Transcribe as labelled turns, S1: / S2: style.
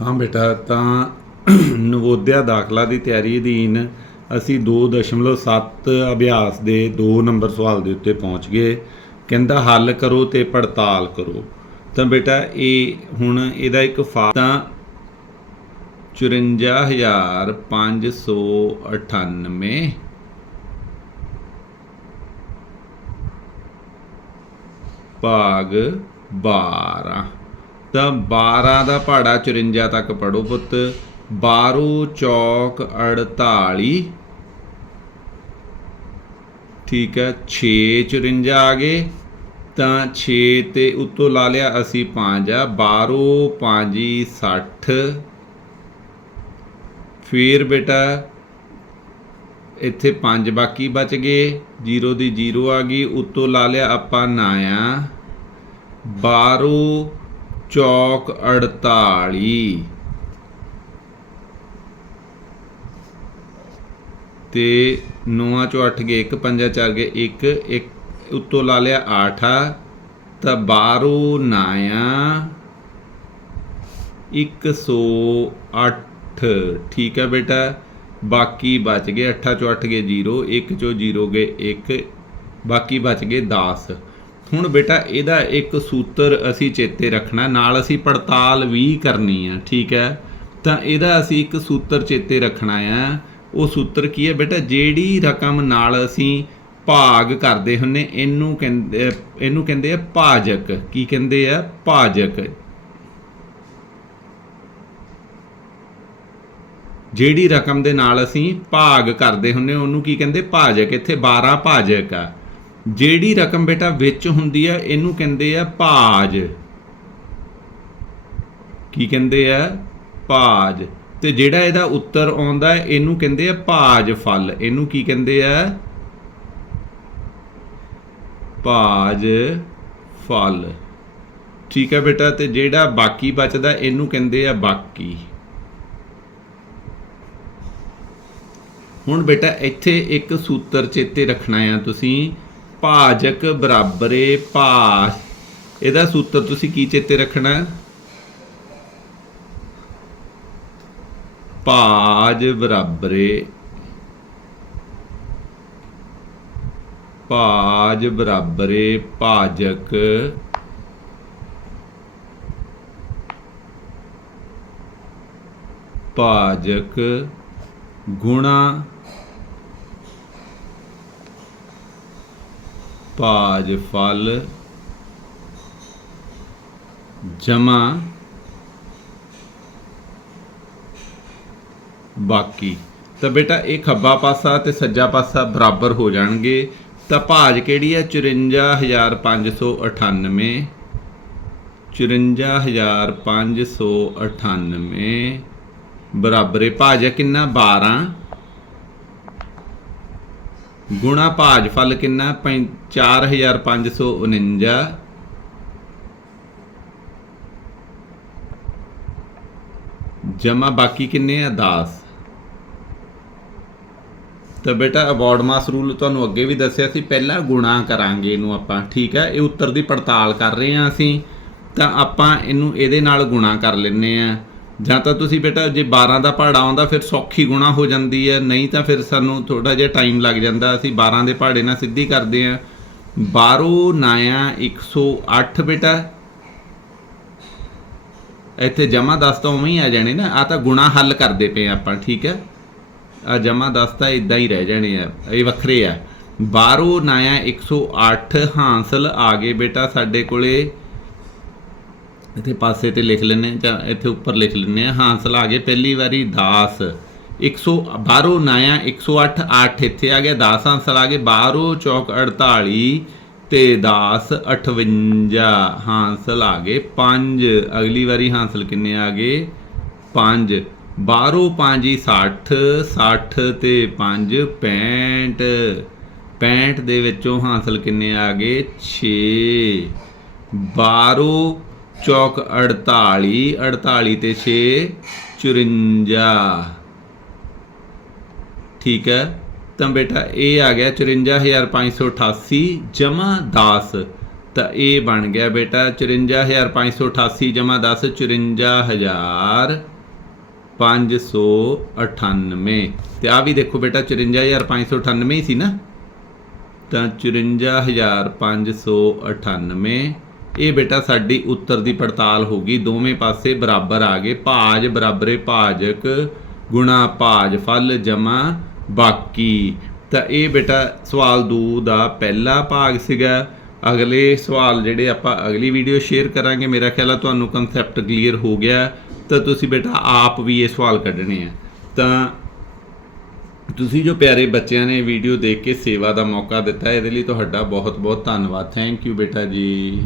S1: ਹਾਂ ਬੇਟਾ, ਤਾਂ ਨਵੋਦਿਆ ਦਾਖਲਾ ਦੀ ਤਿਆਰੀ ਅਧੀਨ ਅਸੀਂ 2.7 ਅਭਿਆਸ ਦੇ 2 ਨੰਬਰ ਸਵਾਲ ਦੇ ਉੱਤੇ ਪਹੁੰਚ ਗਏ। ਕਹਿੰਦਾ, ਹੱਲ ਕਰੋ ਤੇ ਪੜਤਾਲ ਕਰੋ। ਤਾਂ ਬੇਟਾ, ਇਹ ਹੁਣ ਇਹਦਾ ਇੱਕ ਫਾ ਤਾਂ 54598 ਭਾਗ 12 ਤਾਂ 12 ਦਾ ਪਹਾੜਾ 54 ਤੱਕ ਪੜੋ ਪੁੱਤ। 12 ਚੌਕ 48 ਠੀਕ ਹੈ 6 54 ਆ ਗਏ। ਤਾਂ 6 ਤੇ ਉੱਤੋਂ ਲਾ ਲਿਆ ਅਸੀਂ 5 ਆ। 12 5 60 ਫਿਰ ਬੇਟਾ ਇੱਥੇ 5 ਬਾਕੀ ਬਚ ਗਏ। 0 ਦੀ 0 ਆ ਗਈ। ਉੱਤੋਂ ਲਾ ਲਿਆ ਆਪਾਂ ਨਾ ਆ 12 ਚੌਕ 48 ਤੇ 9 ਚੋਂ 8 ਗਏ 1 5 4 ਗਏ 1 1 ਉੱਤੋਂ ਲਾ ਲਿਆ 8 ਤਾਂ 12 ਨਾਇਆ 108 ਠੀਕ ਹੈ ਬੇਟਾ। ਬਾਕੀ ਬਚ ਗਏ 8 ਚੋਂ 8 ਗਏ 0 1 ਚੋਂ 0 ਗਏ 1 ਬਾਕੀ ਬਚ ਗਏ 10 ਹੁਣ ਬੇਟਾ ਇਹਦਾ ਇੱਕ ਸੂਤਰ ਅਸੀਂ ਚੇਤੇ ਰੱਖਣਾ, ਨਾਲ ਅਸੀਂ ਪੜਤਾਲ ਵੀ ਕਰਨੀ ਆ, ਠੀਕ ਹੈ? ਤਾਂ ਇਹਦਾ ਅਸੀਂ ਇੱਕ ਸੂਤਰ ਚੇਤੇ ਰੱਖਣਾ ਆ। ਉਹ ਸੂਤਰ ਕੀ ਹੈ ਬੇਟਾ? ਜਿਹੜੀ ਰਕਮ ਨਾਲ ਅਸੀਂ ਭਾਗ ਕਰਦੇ ਹੁੰਨੇ, ਇਹਨੂੰ ਕਹਿੰਦੇ ਇਹਨੂੰ ਕਹਿੰਦੇ ਆ ਭਾਜਕ। ਕੀ ਕਹਿੰਦੇ ਆ? ਭਾਜਕ। ਜਿਹੜੀ ਰਕਮ ਦੇ ਨਾਲ ਅਸੀਂ ਭਾਗ ਕਰਦੇ ਹੁੰਨੇ, ਉਹਨੂੰ ਕੀ ਕਹਿੰਦੇ? ਭਾਜਕ। ਇੱਥੇ 12 ਭਾਜਕ ਆ। ਜਿਹੜੀ ਰਕਮ ਬੇਟਾ ਵਿੱਚ ਹੁੰਦੀ ਆ, ਇਹਨੂੰ ਕਹਿੰਦੇ ਆ ਭਾਜ। ਕੀ ਕਹਿੰਦੇ ਆ? ਭਾਜ। ਤੇ ਜਿਹੜਾ ਇਹਦਾ ਉੱਤਰ ਆਉਂਦਾ, ਇਹਨੂੰ ਕਹਿੰਦੇ ਆ ਭਾਜ ਫਲ। ਇਹਨੂੰ ਕੀ ਕਹਿੰਦੇ ਆ? ਭਾਜ ਫਲ। ਠੀਕ ਹੈ ਬੇਟਾ, ਤੇ ਜਿਹੜਾ ਬਾਕੀ ਬਚਦਾ, ਇਹਨੂੰ ਕਹਿੰਦੇ ਆ ਬਾਕੀ। ਹੁਣ ਬੇਟਾ, ਇੱਥੇ ਇੱਕ ਸੂਤਰ ਚੇਤੇ ਰੱਖਣਾ ਆ ਤੁਸੀਂ। ਭਾਜਕ ਬਰਾਬਰੇ ਭਾਜ ਇਹਦਾ ਸੂਤਰ ਤੁਸੀਂ ਕੀ ਚੇਤੇ ਰੱਖਣਾ? ਭਾਜ ਬਰਾਬਰੇ ਭਾਜ ਬਰਾਬਰੇ ਭਾਜਕ ਭਾਜਕ ਗੁਣਾ ਭਾਜ ਫਲ ਜਮਾ ਬਾਕੀ। ਤਾਂ ਬੇਟਾ, ਇਹ ਖੱਬਾ ਪਾਸਾ ਤੇ ਸੱਜਾ ਪਾਸਾ ਬਰਾਬਰ ਹੋ ਜਾਣਗੇ। ਤਾਂ ਭਾਜ ਕਿਹੜੀ ਹੈ? 54598 54598 ਬਰਾਬਰੇ ਭਾਜ ਹੈ ਕਿੰਨਾ? 12 ਗੁਣਾ ਭਾਜ ਫਲ ਕਿੰਨਾ? ਪੈਂ- 4549 ਜਮਾ ਬਾਕੀ ਕਿੰਨੇ ਆ? 10 ਤਾਂ ਬੇਟਾ ਅਵਾਰਡ ਮਾਸ ਰੂਲ ਤੁਹਾਨੂੰ ਅੱਗੇ ਵੀ ਦੱਸਿਆ ਸੀ, ਪਹਿਲਾਂ ਗੁਣਾ ਕਰਾਂਗੇ ਇਹਨੂੰ ਆਪਾਂ, ਠੀਕ ਹੈ? ਇਹ ਉੱਤਰ ਦੀ ਪੜਤਾਲ ਕਰ ਰਹੇ ਹਾਂ ਅਸੀਂ, ਤਾਂ ਆਪਾਂ ਇਹਨੂੰ ਇਹਦੇ ਨਾਲ ਗੁਣਾ ਕਰ ਲੈਨੇ ਆ ਜਾਂ ਤਾਂ ਤੁਸੀਂ ਬੇਟਾ ਜੇ 12 ਦਾ ਪਹਾੜਾ ਆਉਂਦਾ, ਫਿਰ ਸੌਖੀ ਗੁਣਾ ਹੋ ਜਾਂਦੀ ਹੈ, ਨਹੀਂ ਤਾਂ ਫਿਰ ਸਾਨੂੰ ਥੋੜਾ ਜਿਹਾ ਟਾਈਮ ਲੱਗ ਜਾਂਦਾ, ਅਸੀਂ 12 ਦੇ ਪਹਾੜੇ ਨਾਲ ਸਿੱਧੀ ਕਰਦੇ ਆ 12 ਨਾਇਆ 108 ਬੇਟਾ। ਇੱਥੇ ਜਮਾ 10 ਤਾਂ ਉਵੇਂ ਹੀ ਆ ਜਾਣੇ ਨਾ ਆ ਤਾਂ ਗੁਣਾ ਹੱਲ ਕਰਦੇ ਪਏ ਆਪਾਂ, ਠੀਕ ਹੈ? ਆ ਜਮਾ 10 ਤਾਂ ਇਦਾਂ ਹੀ ਰਹਿ ਜਾਣੇ ਆ, ਇਹ ਵੱਖਰੇ ਆ। 12 ਨਾਇਆ 108 ਹਾਂਸਲ ਆ ਗਏ ਬੇਟਾ ਸਾਡੇ ਕੋਲੇ। ਇੱਥੇ ਪਾਸੇ ਤੇ ਲਿਖ ਲੈਣੇ ਜਾਂ ਇੱਥੇ ਉੱਪਰ ਲਿਖ ਲੈਣੇ ਆ ਹਾਸਲ ਆ ਗਏ ਪਹਿਲੀ ਵਾਰੀ 10 112 ਨਾਇਆ 108 8 ਇੱਥੇ ਆ ਗਿਆ। 10 ਹਾਸਲ ਆ ਗਏ 12 ਚੌਕ 48 ਤੇ ਦਾਸ 58 ਹਾਂਸਲ ਆ ਗਏ। 5 ਅਗਲੀ ਵਾਰੀ ਹਾਂਸਲ ਕਿੰਨੇ ਆ ਗਏ? 5 12 5 60 60 ਤੇ 5 65 65 ਦੇ ਵਿੱਚੋਂ ਹਾਸਲ ਕਿੰਨੇ ਆ ਗਏ? 6 12 ਚੌਕ 48 48 ਤੇ 6 54 ਠੀਕ ਹੈ। ਤਾਂ ਬੇਟਾ ਇਹ ਆ ਗਿਆ 54588 ਜਮਾ 10 ਤਾਂ ਇਹ ਬਣ ਗਿਆ ਬੇਟਾ 54588 ਜਮਾ 10 54000 598 ਤੇ ਆ ਵੀ ਦੇਖੋ ਬੇਟਾ 54598 ਹੀ ਸੀ ਨਾ? ਤਾਂ 54598 ਇਹ ਬੇਟਾ ਸਾਡੀ ਉੱਤਰ ਦੀ ਪੜਤਾਲ ਹੋ ਗਈ। ਦੋਵੇਂ ਪਾਸੇ ਬਰਾਬਰ ਆ ਗਏ। ਭਾਜ ਬਰਾਬਰੇ ਭਾਜਕ, ਗੁਣਾ ਭਾਜ, ਫਲ ਜਮਾ ਬਾਕੀ। ਤਾਂ ਇਹ ਬੇਟਾ ਸਵਾਲ 2 ਦਾ ਪਹਿਲਾ ਭਾਗ ਸੀਗਾ। ਅਗਲੇ ਸਵਾਲ ਜਿਹੜੇ ਆਪਾਂ ਅਗਲੀ ਵੀਡੀਓ ਸ਼ੇਅਰ ਕਰਾਂਗੇ, ਮੇਰਾ ਖਿਆਲ ਆ ਤੁਹਾਨੂੰ ਕਨਸੈਪਟ ਕਲੀਅਰ ਹੋ ਗਿਆ। ਤਾਂ ਤੁਸੀਂ ਬੇਟਾ ਆਪ ਵੀ ਇਹ ਸਵਾਲ ਕੱਢਣੇ ਆ। ਤਾਂ ਤੁਸੀਂ ਜੋ ਪਿਆਰੇ ਬੱਚਿਆਂ ਨੇ ਵੀਡੀਓ ਦੇਖ ਕੇ ਸੇਵਾ ਦਾ ਮੌਕਾ ਦਿੱਤਾ, ਇਹਦੇ ਲਈ ਤੁਹਾਡਾ ਬਹੁਤ ਬਹੁਤ ਧੰਨਵਾਦ। ਥੈਂਕ ਯੂ ਬੇਟਾ ਜੀ।